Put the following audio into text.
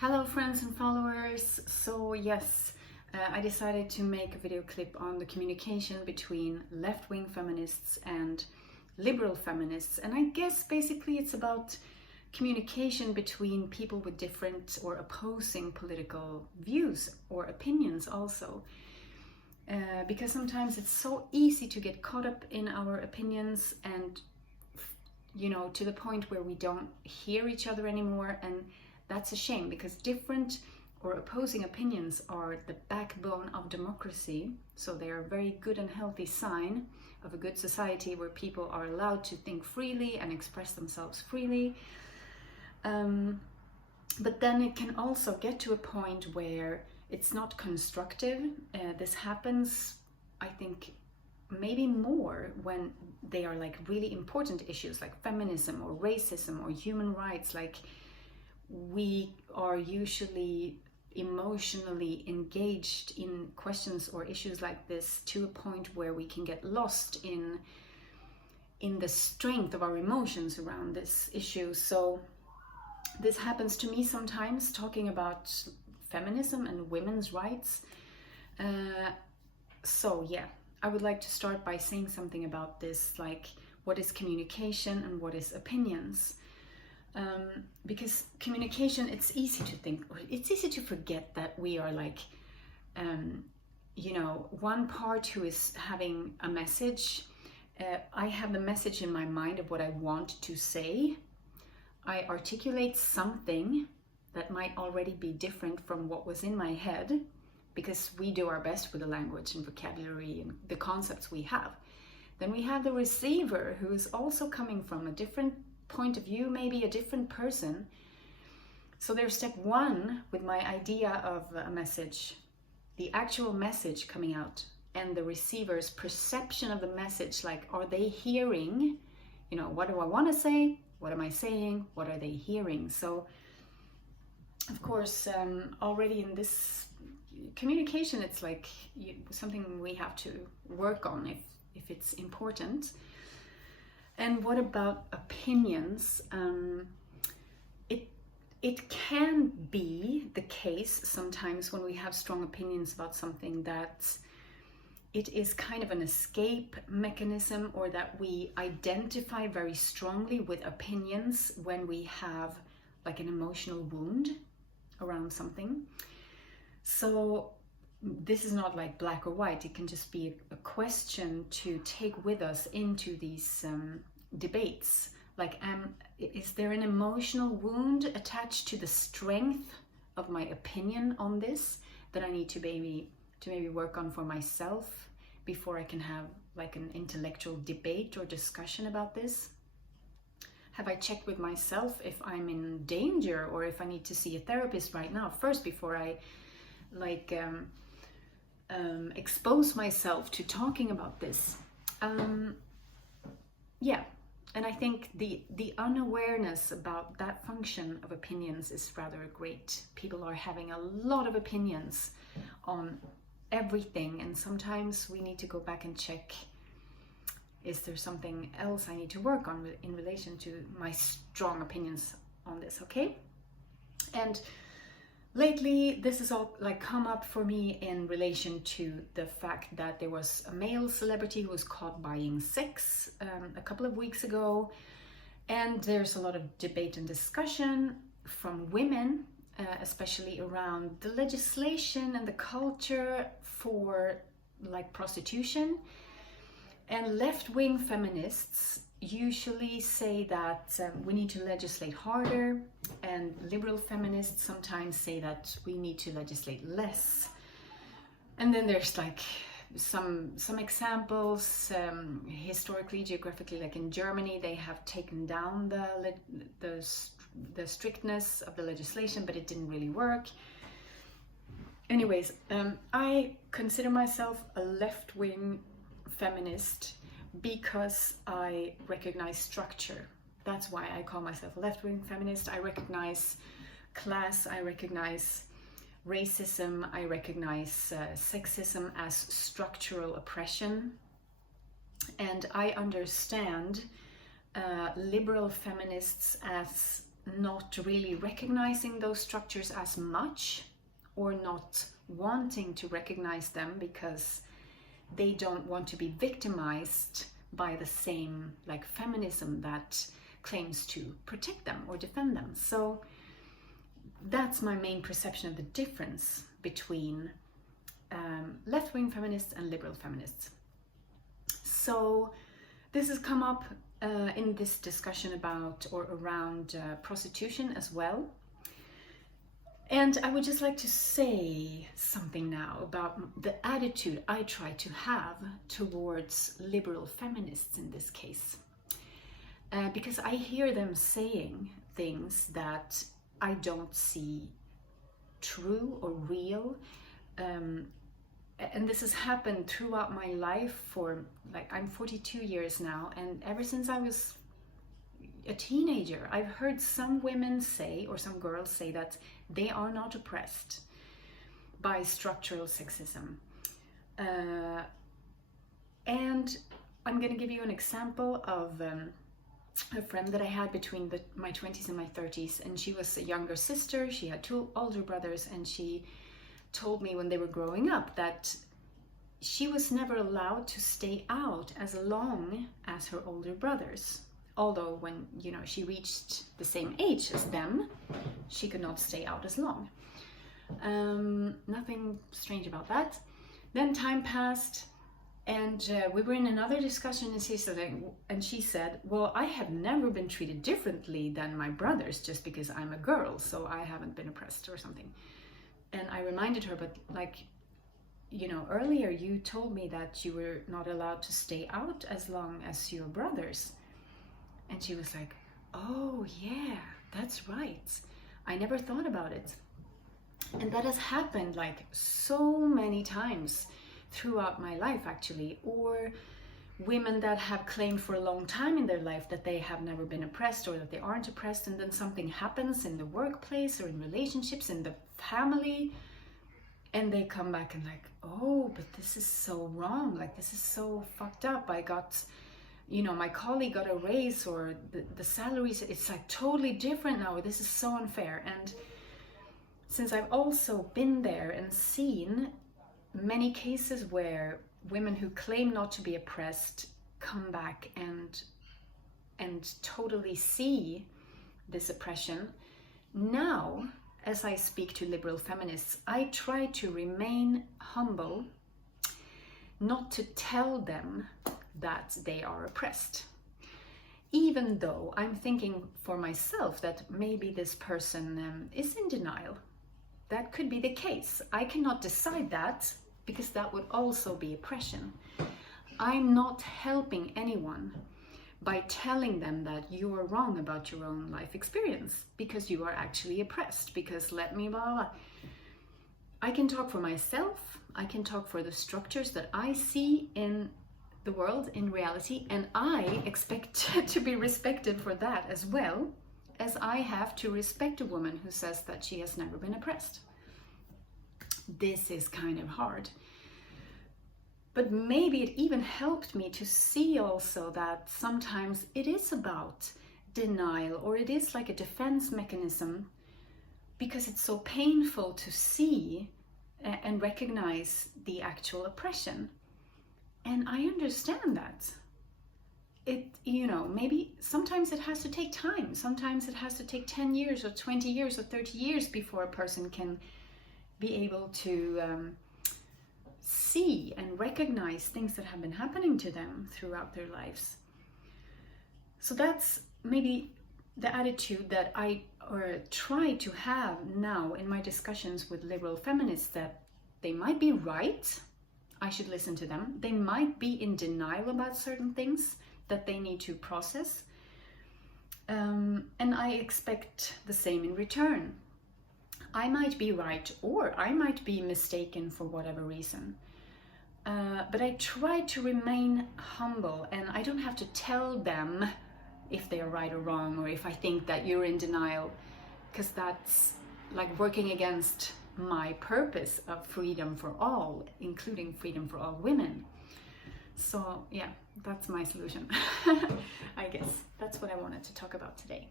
Hello friends and followers. So yes, I decided to make a video clip on the communication between left-wing feminists and liberal feminists, and I guess basically it's about communication between people with different or opposing political views or opinions also. Because sometimes it's so easy to get caught up in our opinions and to the point where we don't hear each other anymore, and that's a shame because different or opposing opinions are the backbone of democracy. So they are a very good and healthy sign of a good society where people are allowed to think freely and express themselves freely. But then it can also get to a point where it's not constructive. This happens, I think, maybe more when they are like really important issues like feminism or racism or human rights. Like, we are usually emotionally engaged in questions or issues like this to a point where we can get lost in the strength of our emotions around this issue. So this happens to me sometimes, talking about feminism and women's rights. So yeah, I would like to start by saying something about this, like what is communication and what is opinions. Because communication, it's easy to think, or it's easy to forget that we are like, one part who is having a message. I have the message in my mind of what I want to say. I articulate something that might already be different from what was in my head, because we do our best with the language and vocabulary and the concepts we have. Then we have the receiver, who is also coming from a different point of view, maybe a different person. So there's step one with my idea of a message, the actual message coming out, and the receiver's perception of the message. Like, are they hearing, what do I want to say? What am I saying? What are they hearing? So of course, already in this communication, it's like something we have to work on if it's important. And what about opinions? It can be the case sometimes when we have strong opinions about something that it is kind of an escape mechanism, or that we identify very strongly with opinions when we have like an emotional wound around something. So this is not like black or white. It can just be a question to take with us into these debates. Like, is there an emotional wound attached to the strength of my opinion on this that I need to maybe work on for myself before I can have like an intellectual debate or discussion about this? Have I checked with myself if I'm in danger, or if I need to see a therapist right now first before I expose myself to talking about this? Yeah, and I think the unawareness about that function of opinions is rather great. People are having a lot of opinions on everything, and sometimes we need to go back and check, is there something else I need to work on in relation to my strong opinions on this, okay? And lately, this has all like come up for me in relation to the fact that there was a male celebrity who was caught buying sex a couple of weeks ago. And there's a lot of debate and discussion from women, especially around the legislation and the culture for like prostitution. And left-wing feminists usually say that we need to legislate harder, and liberal feminists sometimes say that we need to legislate less. And then there's like some examples historically, geographically, like in Germany, they have taken down the strictness of the legislation, but it didn't really work. Anyways, I consider myself a left-wing feminist because I recognize structure. That's why I call myself a left-wing feminist. I recognize class, I recognize racism, I recognize sexism as structural oppression. And I understand liberal feminists as not really recognizing those structures as much, or not wanting to recognize them because they don't want to be victimized by the same like feminism that claims to protect them or defend them. So that's my main perception of the difference between left-wing feminists and liberal feminists. So this has come up in this discussion about or around prostitution as well. And I would just like to say something now about the attitude I try to have towards liberal feminists in this case. Because I hear them saying things that I don't see true or real. And this has happened throughout my life for, like, I'm 42 years now, and ever since I was a teenager, I've heard some women say, or some girls say, that they are not oppressed by structural sexism. And I'm going to give you an example of a friend that I had between my 20s and my 30s, and she was a younger sister. She had 2 older brothers, and she told me when they were growing up that she was never allowed to stay out as long as her older brothers. Although when, you know, she reached the same age as them, she could not stay out as long. Nothing strange about that. Then time passed, and we were in another discussion, and she said, well, I have never been treated differently than my brothers just because I'm a girl, so I haven't been oppressed or something. And I reminded her, but like, you know, earlier you told me that you were not allowed to stay out as long as your brothers. And she was like, oh yeah, that's right. I never thought about it. And that has happened like so many times throughout my life, actually. Or women that have claimed for a long time in their life that they have never been oppressed, or that they aren't oppressed, and then something happens in the workplace or in relationships, in the family, and they come back and like, oh, but this is so wrong, like this is so fucked up. I got, you know, my colleague got a raise, or the salaries, it's like totally different now, this is so unfair. And since I've also been there and seen many cases where women who claim not to be oppressed come back and totally see this oppression, now as I speak to liberal feminists, I try to remain humble, not to tell them that they are oppressed. Even though I'm thinking for myself that maybe this person is in denial. That could be the case. I cannot decide that, because that would also be oppression. I'm not helping anyone by telling them that you are wrong about your own life experience, because you are actually oppressed, because let me blah, blah, blah. I can talk for myself, I can talk for the structures that I see in the world, in reality, and I expect to be respected for that as well, as I have to respect a woman who says that she has never been oppressed. This is kind of hard. But maybe it even helped me to see also that sometimes it is about denial, or it is like a defense mechanism, because it's so painful to see and recognize the actual oppression. And I understand that. It, you know, maybe sometimes it has to take time. Sometimes it has to take 10 years or 20 years or 30 years before a person can be able to see and recognize things that have been happening to them throughout their lives. So that's maybe the attitude that I try to have now in my discussions with liberal feminists, that they might be right, I should listen to them. They might be in denial about certain things that they need to process. And I expect the same in return. I might be right, or I might be mistaken for whatever reason. But I try to remain humble, and I don't have to tell them if they are right or wrong, or if I think that you're in denial, because that's like working against my purpose of freedom for all, including freedom for all women. So yeah, that's my solution. I guess that's what I wanted to talk about today.